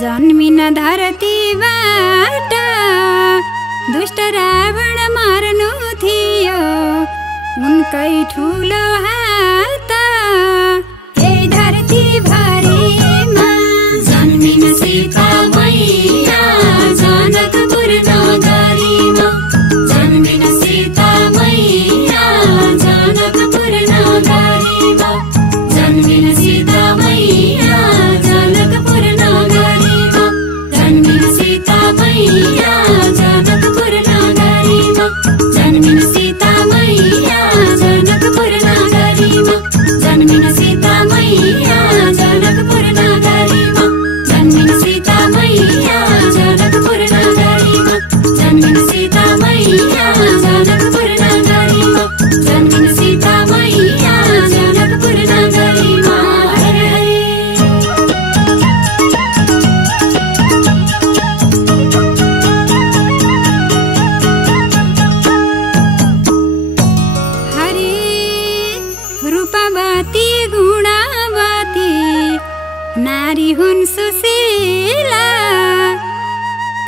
जन्मिन धरतीबाट दुष्ट रावण मार्नु थियो उनकै ठुलो हात यही धरती भरिमा जन्मिन सीता मैया जनकपुर नगरीमा जन्मिन सीता मैया जनकपुर नगरीमा जन्मिन सीता मैया जनकपुर नगरीमा जन्मिन सीता मैया जनकपुर नगरीमा जन्मिन सीता मैया जनकपुर नगरीमा जन्मिन सीता मैया जनकपुर नगरीमा जन्मिन सीता मैया जनकपुर नगरीमा जन्मिन सीता मैया जनकपुर नगरीमा जन्मिन सीता मैया जनकपुर नगरीमा रूपवती गुणवती नारी हुन् सुशीला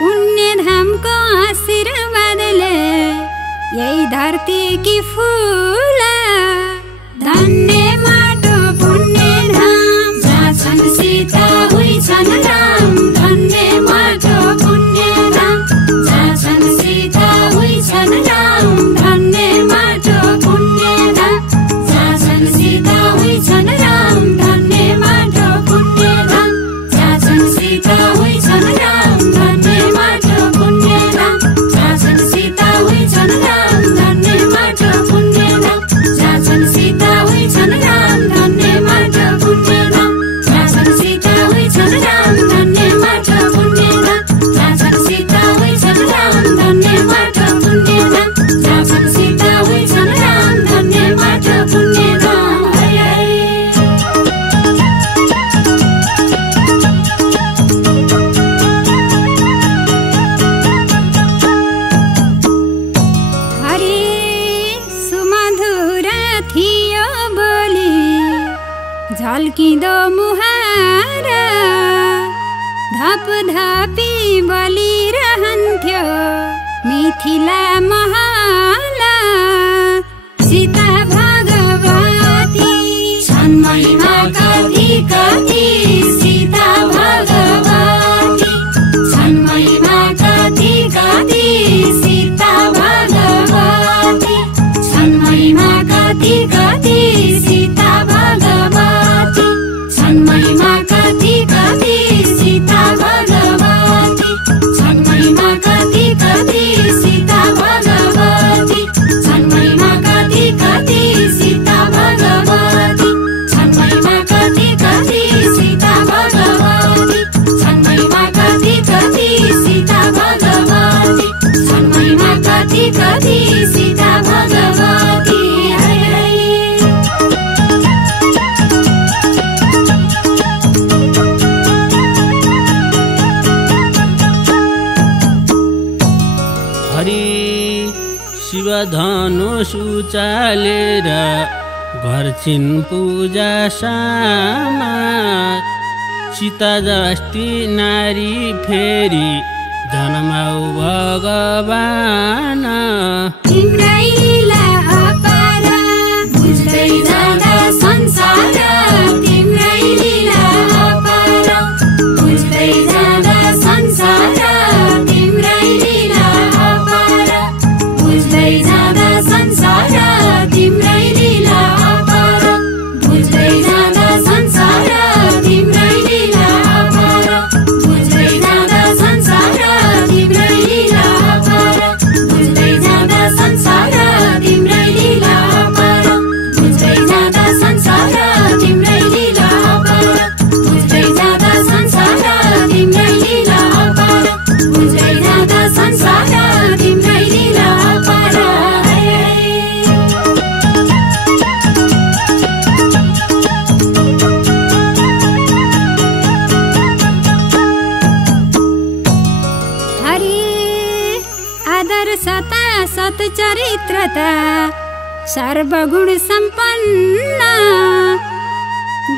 पुण्यधामको आशीर्वादले यही धरती की फूला धन्य माटो पुण्यधाम जहाँ छन् सीता उही छन् राम धन्य माटो पुण्यधाम जहाँ छन् सीता उही छन् राम धन्य माटो पुण्यधाम जहाँ छन् सीता उही छन् राम धन्य माटो पुण्यधाम जहाँ छन् सीता उही छन् राम धन्य माटो पुण्यधाम जहाँ छन् सीता उही छन् राम धन्य माटो पुण्यधाम जहाँ छन् सीता उही छन् राम धन्य माटो पुण्यधाम जहाँ छन् सीता उही छन् राम धन्य माटो पुण्यधाम जहाँ छन् सीता उही छन् राम धन्य माटो पुण्यधाम जहाँ छन् सीता उही छन् राम धन्य माटो पुण्यधाम हरि सुमधुर थियो बोली झल्किँदो मुहार धपधपी बलिरहन्थ्यो मिथिला महल सीता भगवती छन् महिमा कति कति सीता भगवती छन् महिमा कति कति सीता भगवती छन् महिमा कति कति सीता भगवती छन् महिमा कति कति सीता भगवती छन् महिमा कति कति सीता भगवती छन् महिमा कति कति सीता भगवती छन् महिमा कति कति सीता भगवती छन् महिमा कति कति सीता भगवती छन् महिमा कति कति सीता भगवती हरि शिवधनुष उचालेर गर्छिन् पूजा समाज सीता जस्ती नारी फेरि जन्माउ भगवान तिम्रै लीला अपार बुझ्दै जाँदा संसार तिम्रै लीला अपार बुझ्दै जाँदा संसार तिम्रै लीला अपार बुझ्दै जाँदा संसार तिम्रै लीला अपार बुझ्दै जाँदा संसार तिम्रै लीला अपार बुझ्दै जाँदा संसार तिम्रै लीला अपार बुझ्दै जाँदा संसार तिम्रै लीला अपार बुझ्दै जाँदा संसार तिम्रै लीला अपार बुझ्दै जाँदा संसार तिम्रै लीला अपार बुझ्दै जाँदा संसार तिम्रै लीला अपार हरि आदर्शता सच्चरित्रता सर्वगुण सम्पन्न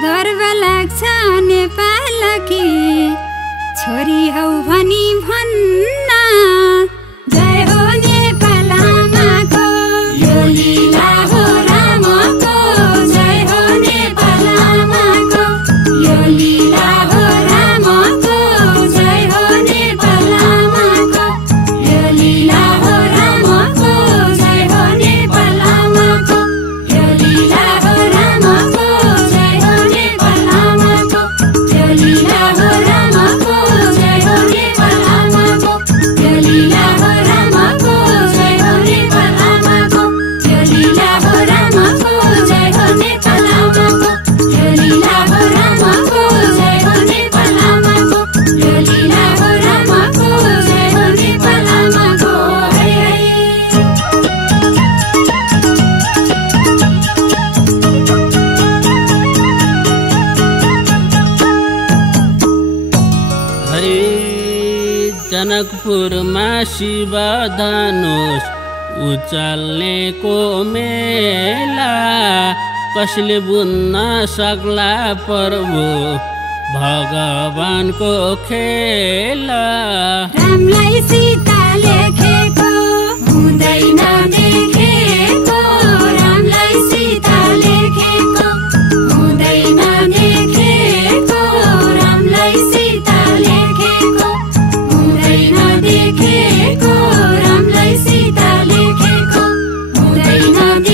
गर्व लाग्छ नेपालकी छोरी हौ भनी भन्न जय हो नेपाल आमाको यो लीला हो रामको जय हो नेपाल आमाको यो लीला हो रामको जय हो नेपाल आमाको यो लीला हो रामको जय हो नेपाल आमाको यो लीला हो रामको जय हो नेपाल आमाको यो लीला हो रामको जय हो नेपाल आमाको यो लीला हो रामको जय हो नेपाल आमाको यो लीला हो रामको जय हो नेपाल आमाको यो लीला हो रामको जय हो नेपाल आमाको यो लीला हो रामको जय हो नेपाल आमाको हरि हरि जनकपुरमा शिव धनुष उचाल्नेको मेला कसले बुन्न सक्ला प्रभु भगवानको खेला रामलाई सीता लेखेको हुँदैन देखेको रामलाई सीता लेखेको हुँदैन देखेको रामलाई सीता लेखेको हुँदैन देखेको रामलाई सीता लेखेको हुँदैन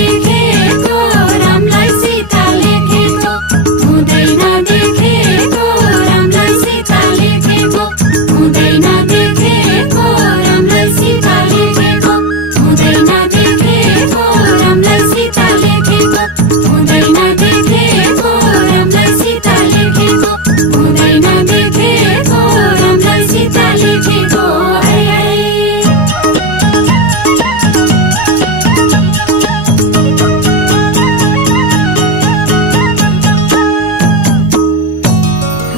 देखेको रामलाई सीता लेखेको हुँदैन देखेको रामलाई सीता लेखेको हुँदैन देखेको रामलाई सीता लेखेको हुँदैन देखेको रामलाई सीता लेखेको हुँदैन देखेको रामलाई सीता लेखेको हुँदैन देखेको रामलाई सीता लेखेको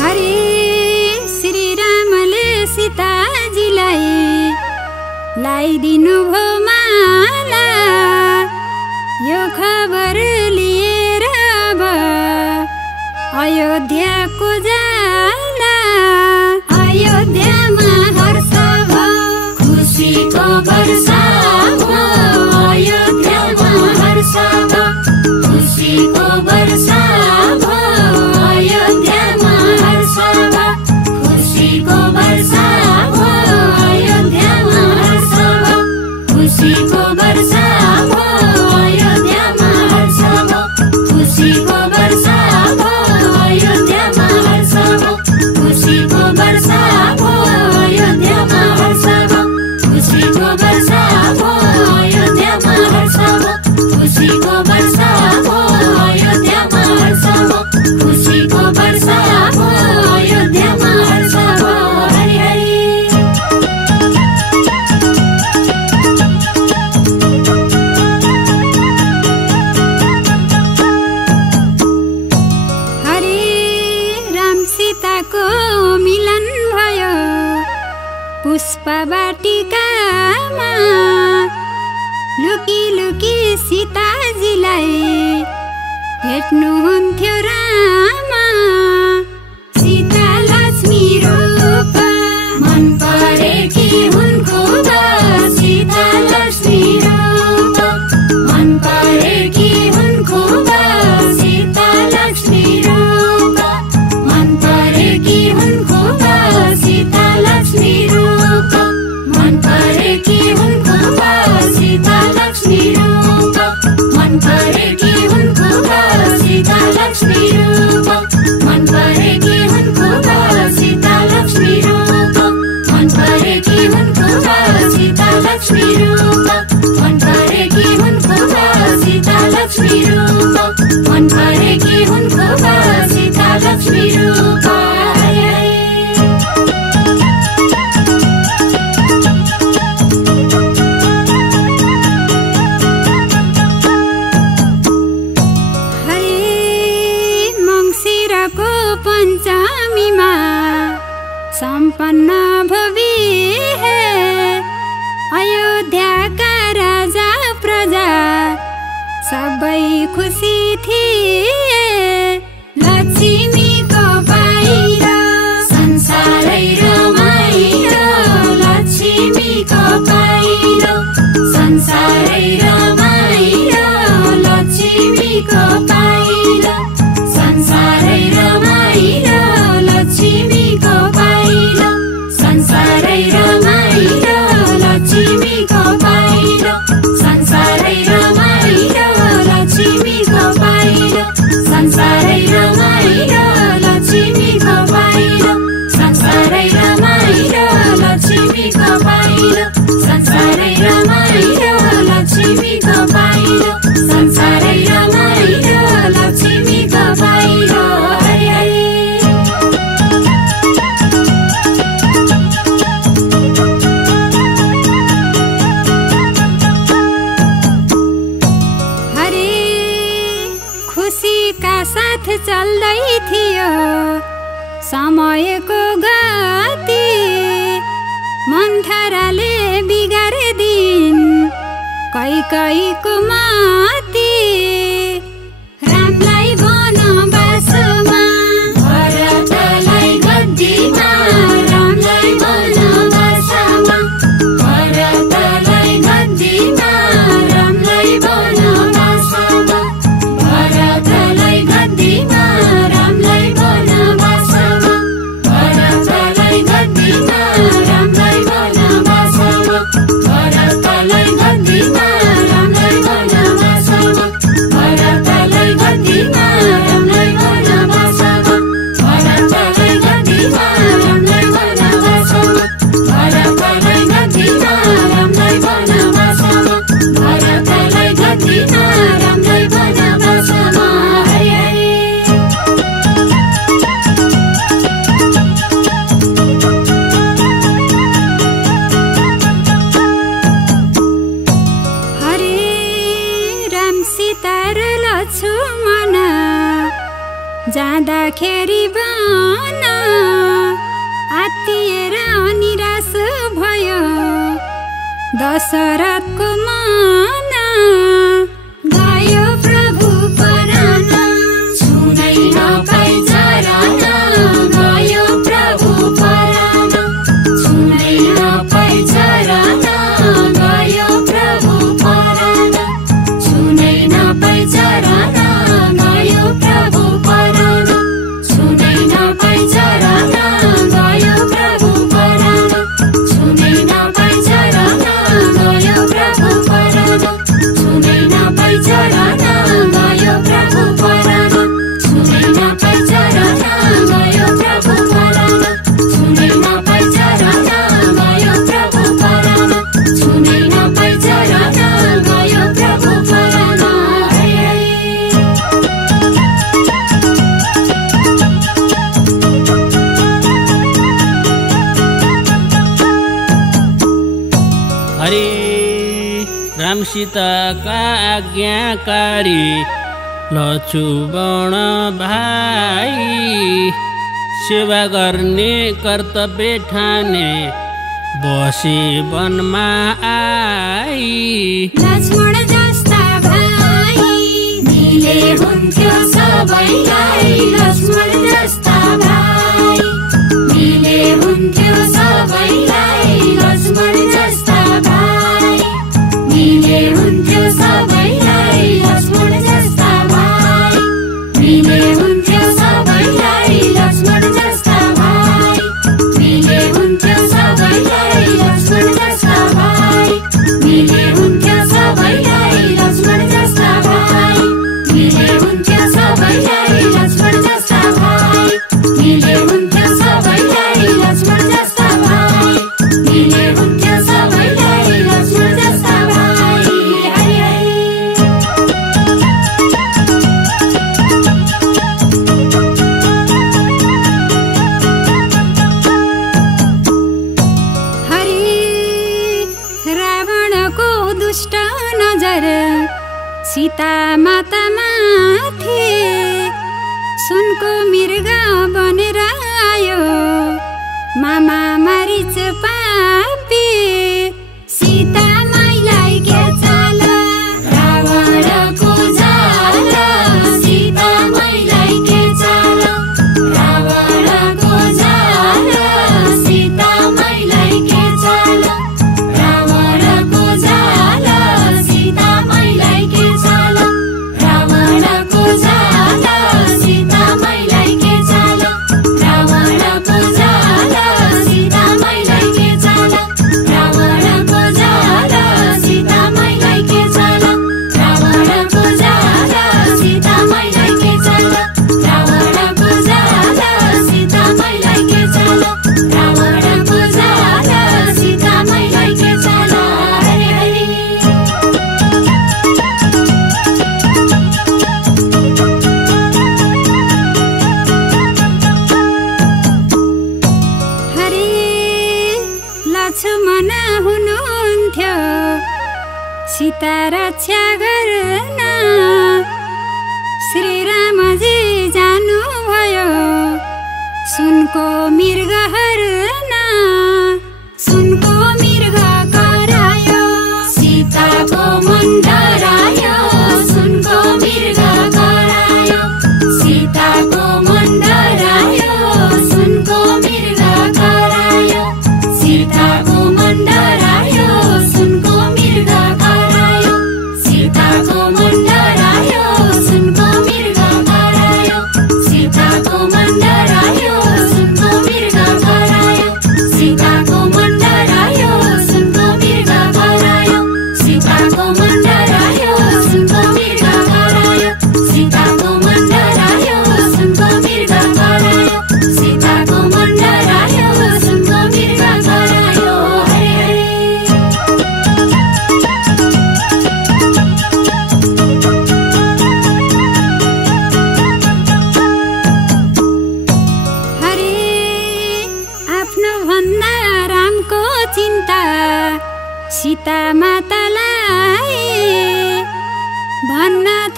हरे श्री रामले सीताजीलाई लाइदिनु भो माला यो खबर लिएर अब अयोध्याको जाला अयोध्यामा हर्ष भयो खुसीको वर्षा भयो अयोध्यामा हर्ष भयो खुसीको वर्षा भयो अयोध्यामा हर्ष भयो खुसीको वर्षा भयो अयोध्यामा हर्ष भयो खुसीको वर्षा भयो अयोध्यामा हर्ष भयो खुसीको वर्षा भयो अयोध्यामा हर्ष भयो खुसीको वर्षा भयो अयोध्यामा हर्ष भयो खुसीको वर्षा भयो अयोध्यामा हर्ष भयो खुसीको वर्षा भयो अयोध्यामा हर्ष भयो खुसीको वर्षा भयो अयोध्यामा हर्ष भयो हरि हरि हरे राम सीताको मिलन भयो पुष्प वाटिकामा लुकी लुकी सीताजीलाई भेट्नुहुन्थ्यो रामा सीता लक्ष्मी रूप मन परेकी हुन् खुब सीता लक्ष्मी रूप मन परेकी हुन् खुब सीता लक्ष्मी रूप मन परेकी हुन् खुब सीता लक्ष्मी रूप मन परेकी हुन् खुब सीता लक्ष्मी रूप मन परेकी हुन् खुब सीता लक्ष्मी रूप मन परेकी हुन् खुब सीता लक्ष्मी रूप मन परेकी हुन् खुब सीता लक्ष्मी रूप मन परेकी हुन् खुब सीता लक्ष्मी रूप मन परेकी हुन् खुब सीता लक्ष्मी रूप पञ्चमीमा सम्पन्न भवी है अयोध्याका राजा प्रजा सबै खुसी थिए लक्ष्मीको बाहिर संसारै साथ चल्दै थियो समयको गति मन्थराले बिगारिदिन कैकैको माती रामलाई वनवासमा भरतलाई गद्दीमा रामलाई वनवासमा भरतलाई गद्दीमा रामलाई वनवासमा भरतलाई गद्दीमा रामलाई वनवासमा भरतलाई गद्दीमा रामलाई वनवासमा भरतलाई गद्दीमा रामलाई वनवासमा भरतलाई गद्दीमा रामलाई वनवासमा भरतलाई गद्दीमा रामलाई वनवासमा भरतलाई गद्दीमा रामलाई वनवासमा भरतलाई गद्दीमा रामलाई वनवासमा हरि हरि हरे राम सीता र लक्ष्मण जाँदाखेरि वन आत्तिएर निराश भयो दशरथको मन गयो प्रभु परान छुनै नपाई चरण गयो प्रभु परान छुनै नपाई चरण गयो प्रभु परान छुनै नपाई चरण गयो प्रभु परान छुनै नपाई चरण गयो प्रभु परान छुनै नपाई चरण गयो प्रभु परान छुनै नपाई चरण गयो प्रभु परान छुनै नपाई चरण गयो प्रभु परान छुनै नपाई चरण गयो प्रभु परान छुनै नपाई चरण गयो प्रभु परान हरि हरि हरे राम सीताका आज्ञाकारी लक्ष्मण भाइ सेवा गर्ने कर्तव्य ठाने बसी वनमा आई लक्ष्मण जस्ता भाइ मिले हुन्थ्यो सबैलाई लक्ष्मण जस्ता भाइ मिले हुन्थ्यो सबैलाई लक्ष्मण जस्ता भाइ मिले हुन्थ्यो सबैलाई लक्ष्मण जस्ता भाइ मिले हुन्थ्यो सबैलाई लक्ष्मण जस्ता भाइ मिले हुन्थ्यो सबैलाई लक्ष्मण जस्ता भाइ मिले हुन्थ्यो सबैलाई लक्ष्मण जस्ता भाइ मिले हुन्थ्यो सबैलाई लक्ष्मण जस्ता भाइ मिले हुन्थ्यो सबैलाई लक्ष्मण जस्ता भाइ मिले हुन्थ्यो सबैलाई लक्ष्मण जस्ता भाइ हरि हरि हरि रावणको दुष्ट नजर सीता माता माथि सुनको मृग बनेर आयो मामा मारिच पापी सीता माइलाई के चाल रावणको जाल सीता मैलाई के चाल रावणको जाल सीता मैलाई के चाल रावणको जाल सीता मैलाई के चाल रावणको जाल सीता मैलाई के चाल रावणको जाल सीता मैलाई के चाल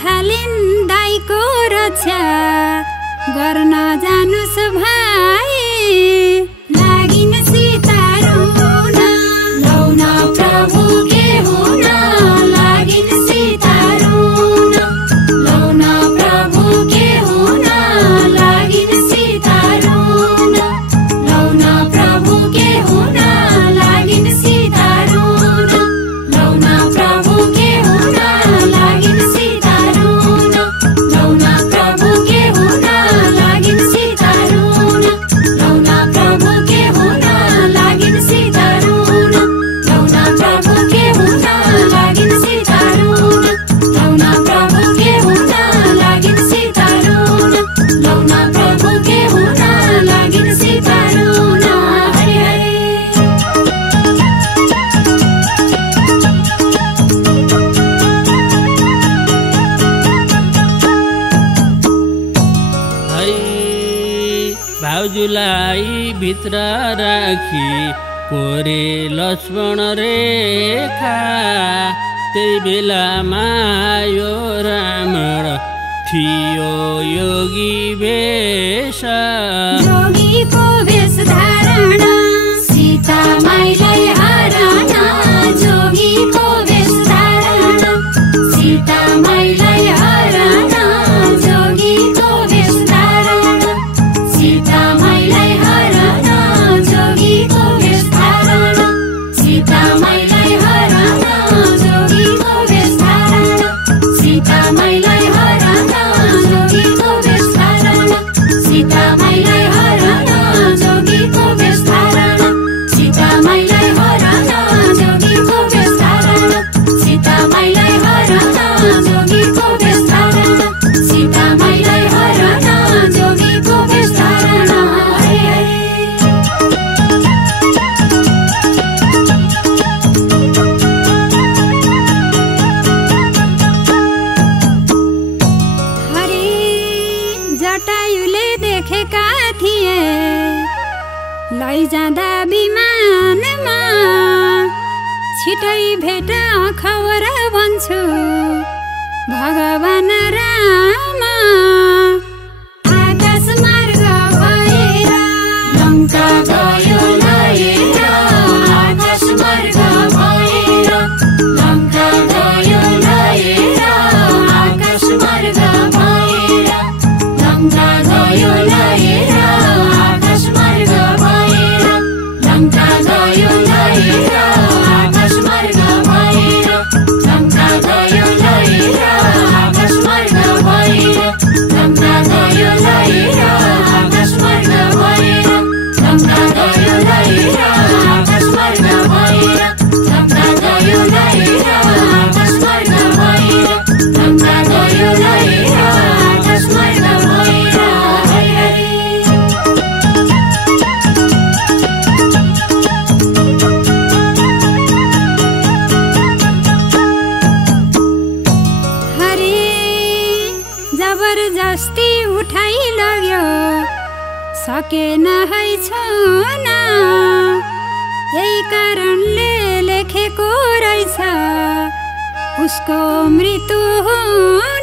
थालिन् दाइको रक्षा गर्न जानुस् भाइ लागिन सीता रुन लौन प्रभु के हुन लागिन सीता रुन लौन प्रभु के हुन लागिन सीता रुन लौन प्रभु के हुन लागिन सीता रुन लौन प्रभु के हुन लागिन सीता रुन लौन प्रभु के हुन लागिन सीता रुन लौन प्रभु के हुन लागिन सीता रुन लौन प्रभु के हुन लागिन सीता रुन लौन प्रभु के हुन लागिन सीता रुन लौन प्रभु के हुन लागिन सीता रुन हरे हरे है भाउजूलाई भित्र राखी कोरे लक्ष्मण रेखा त्यही बेलामा यो रावण थियो योगी वेश जोगीको वेश धारण सीता माइलाई हरान जोगीको वेश धारण सीता माइलाई हरान जोगीको वेश धारण सीता माइलाई हरान जोगीको वेश धारण सीता माइलाई हरान जोगीको वेश धारण सीता माइलाई हरान जोगीको वेश धारण सीता माइलाई हरान जोगीको वेश धारण सीता माइलाई हरान जोगीको वेश धारण सीता माइलाई हरान जोगीको वेश धारण सीता माइलाई हरान जोगीको वेश धारण हरे हरे हरि जटायुले देखेका थिए लैजाँदा विमानमा छिटै भेट खबर भन्छु भगवान राम आकाश मार्ग भएर लङ्का गयो लएर आकाश मार्ग भएर लङ्का गयो लएर आकाश मार्ग भएर लङ्का गयो लएर आकाश मार्ग भएर लङ्का गयो लएर आकाश मार्ग भएर लङ्का गयो लएर आकाश मार्ग भएर लङ्का गयो लएर आकाश मार्ग भएर लङ्का गयो लएर आकाश मार्ग भएर लङ्का गयो लएर आकाश मार्ग भएर लङ्का गयो लएर आकाश मार्ग भएर हरे हरे हरि जबरजस्ती उठाइ लग्यो सकेन है छुन यही कारणले लेखेको रहेछ उसको मृत्यु हुन